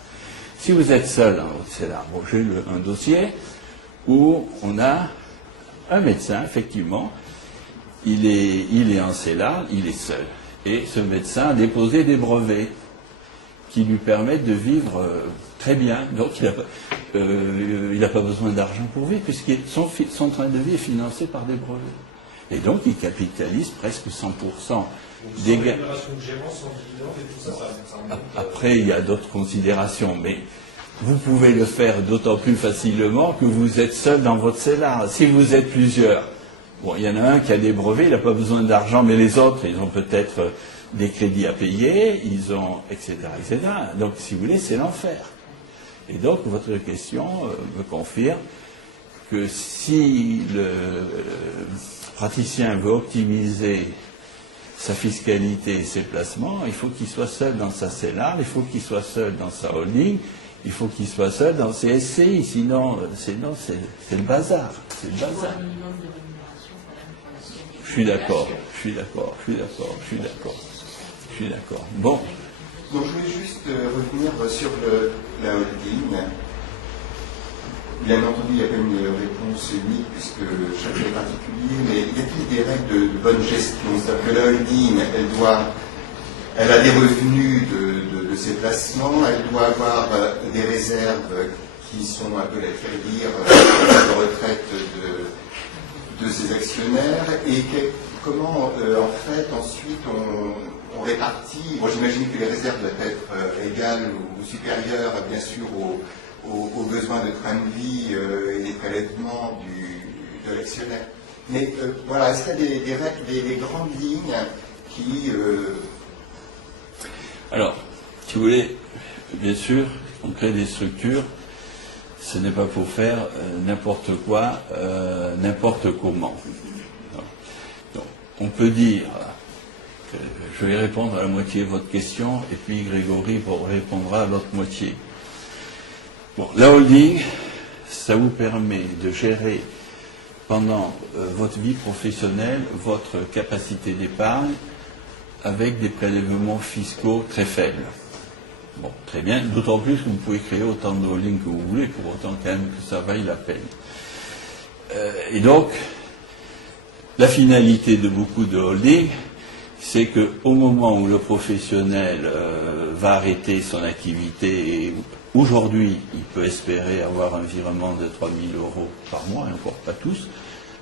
Si vous êtes seul dans votre CELAR, bon, j'ai un dossier où on a un médecin, effectivement, il est en CELAR, il est seul. Et ce médecin a déposé des brevets qui lui permettent de vivre très bien. Donc il n'a pas besoin d'argent pour vivre, puisque son train de vie est financé par des brevets. Et donc, ils capitalisent presque 100% des gains. Après, il y a d'autres considérations, mais vous pouvez le faire d'autant plus facilement que vous êtes seul dans votre cellar. Si vous êtes plusieurs, bon, il y en a un qui a des brevets, il n'a pas besoin d'argent, mais les autres, ils ont peut-être des crédits à payer, ils ont, etc., etc. Donc, si vous voulez, c'est l'enfer. Et donc, votre question me confirme que si le praticien veut optimiser sa fiscalité et ses placements, il faut qu'il soit seul dans sa cellar, il faut qu'il soit seul dans sa holding, il faut qu'il soit seul dans ses SCI, sinon c'est le bazar. C'est le bazar. Je suis d'accord. Bon. Donc je voulais juste revenir sur la holding. Bien entendu, il y a quand même une réponse unique puisque chacun est particulier, mais y a-t-il des règles de bonne gestion? C'est-à-dire que la holding, elle a des revenus de ses placements, elle doit avoir des réserves qui sont un peu, la retraite de ses actionnaires, et comment en fait ensuite on répartit. Bon, j'imagine que les réserves doivent être égales ou supérieures bien sûr aux besoins de train de vie et des prélèvements de l'actionnaire. Mais voilà, est-ce qu'il y a des grandes lignes qui... Alors, si vous voulez, bien sûr, on crée des structures, ce n'est pas pour faire n'importe quoi, n'importe comment. Donc, on peut dire, je vais répondre à la moitié de votre question, et puis Grégory répondra à l'autre moitié. Bon, la holding, ça vous permet de gérer pendant votre vie professionnelle votre capacité d'épargne avec des prélèvements fiscaux très faibles. Bon, très bien, d'autant plus que vous pouvez créer autant de holdings que vous voulez, pour autant quand même que ça vaille la peine. Et donc, la finalité de beaucoup de holdings, c'est qu'au moment où le professionnel va arrêter son activité, et aujourd'hui, il peut espérer avoir un virement de 3 000 € par mois, et encore pas tous,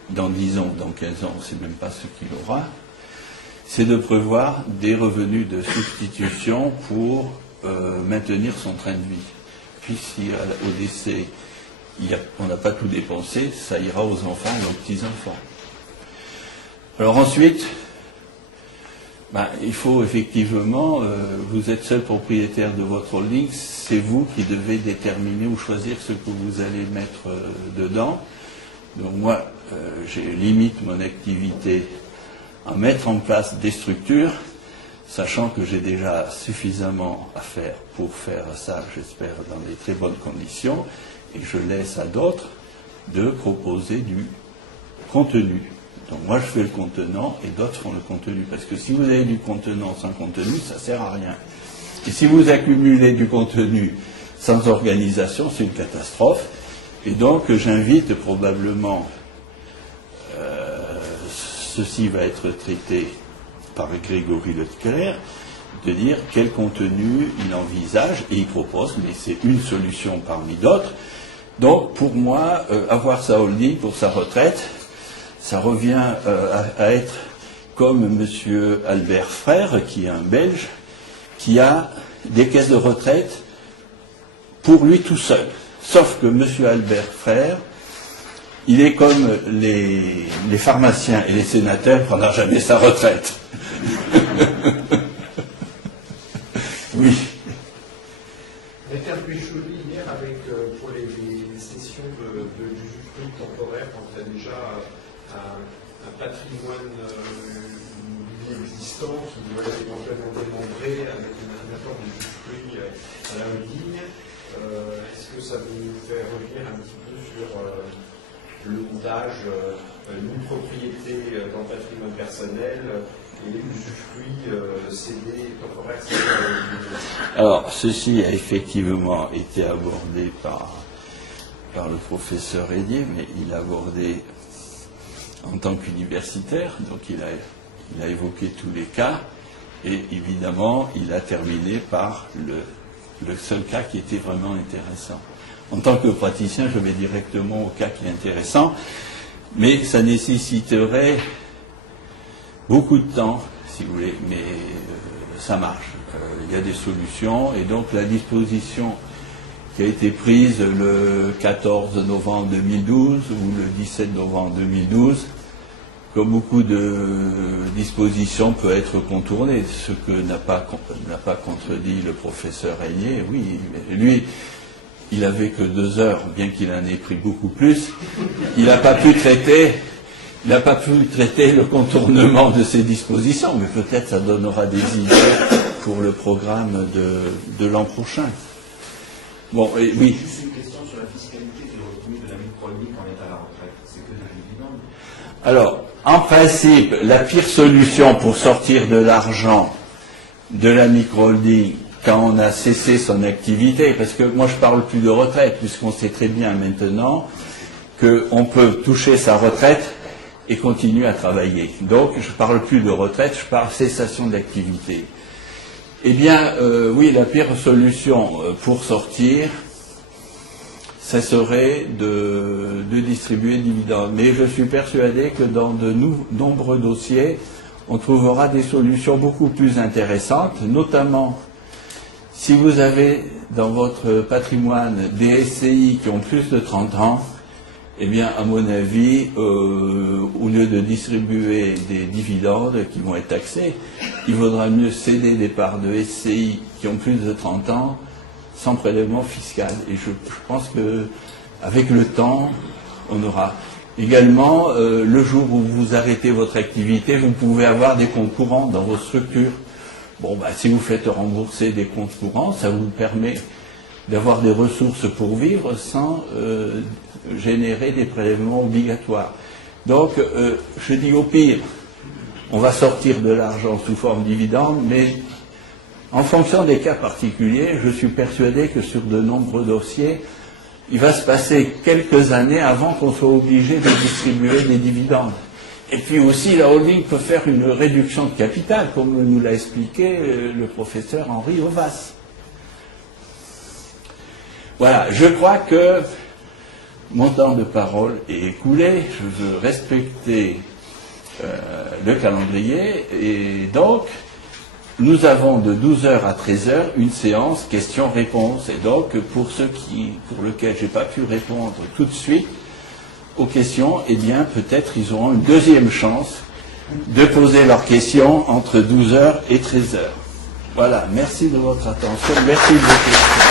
dans 10 ans, dans 15 ans, on ne sait même pas ce qu'il aura, c'est de prévoir des revenus de substitution pour maintenir son train de vie. Puis si au décès, on n'a pas tout dépensé, ça ira aux enfants et aux petits-enfants. Alors ensuite, il faut effectivement, vous êtes seul propriétaire de votre holding, c'est vous qui devez déterminer ou choisir ce que vous allez mettre dedans. Donc moi, je limite mon activité à mettre en place des structures, sachant que j'ai déjà suffisamment à faire pour faire ça, j'espère, dans des très bonnes conditions, et je laisse à d'autres de proposer du contenu. Donc moi je fais le contenant et d'autres font le contenu, parce que si vous avez du contenant sans contenu, ça ne sert à rien. Et si vous accumulez du contenu sans organisation, c'est une catastrophe. Et donc j'invite probablement, ceci va être traité par Grégory Leclerc, de dire quel contenu il envisage, et il propose, mais c'est une solution parmi d'autres. Donc pour moi, avoir sa holding pour sa retraite, ça revient à être comme M. Albert Frère, qui est un Belge, qui a des caisses de retraite pour lui tout seul. Sauf que M. Albert Frère, il est comme les pharmaciens et les sénateurs, il ne prendra jamais sa retraite. Oui. On était un peu échaudé hier avec, pour les sessions de usufruit temporaire, quand il y a déjà un patrimoine immobilier existant qui doit être éventuellement démembré avec un apport d'usufruit à la holding. Est-ce que ça vous fait revenir un petit peu sur le montage, une propriété dans le patrimoine personnel et l'usufruit cédé temporaire? Alors, ceci a effectivement été abordé par le professeur Hédier, mais il l'a abordé en tant qu'universitaire, donc il a évoqué tous les cas, et évidemment, il a terminé par le seul cas qui était vraiment intéressant. En tant que praticien, je vais directement au cas qui est intéressant, mais ça nécessiterait beaucoup de temps, si vous voulez, mais ça marche. Il y a des solutions, et donc la disposition qui a été prise le 14 novembre 2012 ou le 17 novembre 2012, comme beaucoup de dispositions, peut être contournée. Ce que n'a pas contredit le professeur Régnier, oui, lui, il avait que 2 heures, bien qu'il en ait pris beaucoup plus. Il n'a pas pu traiter le contournement de ces dispositions, mais peut-être ça donnera des idées pour le programme de l'an prochain. Bon, et, oui. Juste une question sur la fiscalité des revenus de la micro-holding quand on est à la retraite. C'est que des dividendes. Alors, en principe, la pire solution pour sortir de l'argent de la micro-holding quand on a cessé son activité, parce que moi je parle plus de retraite, puisqu'on sait très bien maintenant qu'on peut toucher sa retraite et continuer à travailler. Donc je ne parle plus de retraite, je parle cessation d'activité. Eh bien, oui, la pire solution pour sortir, ça serait de distribuer des dividendes. Mais je suis persuadé que dans de nombreux dossiers, on trouvera des solutions beaucoup plus intéressantes, notamment si vous avez dans votre patrimoine des SCI qui ont plus de 30 ans, eh bien, à mon avis, au lieu de distribuer des dividendes qui vont être taxés, il vaudra mieux céder des parts de SCI qui ont plus de 30 ans sans prélèvement fiscal. Et je pense qu'avec le temps, on aura. Également, le jour où vous arrêtez votre activité, vous pouvez avoir des comptes courants dans vos structures. Bon, bah, si vous faites rembourser des comptes courants, ça vous permet d'avoir des ressources pour vivre sans générer des prélèvements obligatoires. Donc, je dis au pire, on va sortir de l'argent sous forme dividende, mais en fonction des cas particuliers, je suis persuadé que sur de nombreux dossiers, il va se passer quelques années avant qu'on soit obligé de distribuer des dividendes. Et puis aussi, la holding peut faire une réduction de capital, comme nous l'a expliqué le professeur Henri Ovas. Voilà, je crois que mon temps de parole est écoulé, je veux respecter le calendrier, et donc, nous avons de 12h à 13h une séance questions-réponses. Et donc, pour lesquels je n'ai pas pu répondre tout de suite aux questions, eh bien, peut-être ils auront une deuxième chance de poser leurs questions entre 12h et 13h. Voilà, merci de votre attention, merci de vos questions.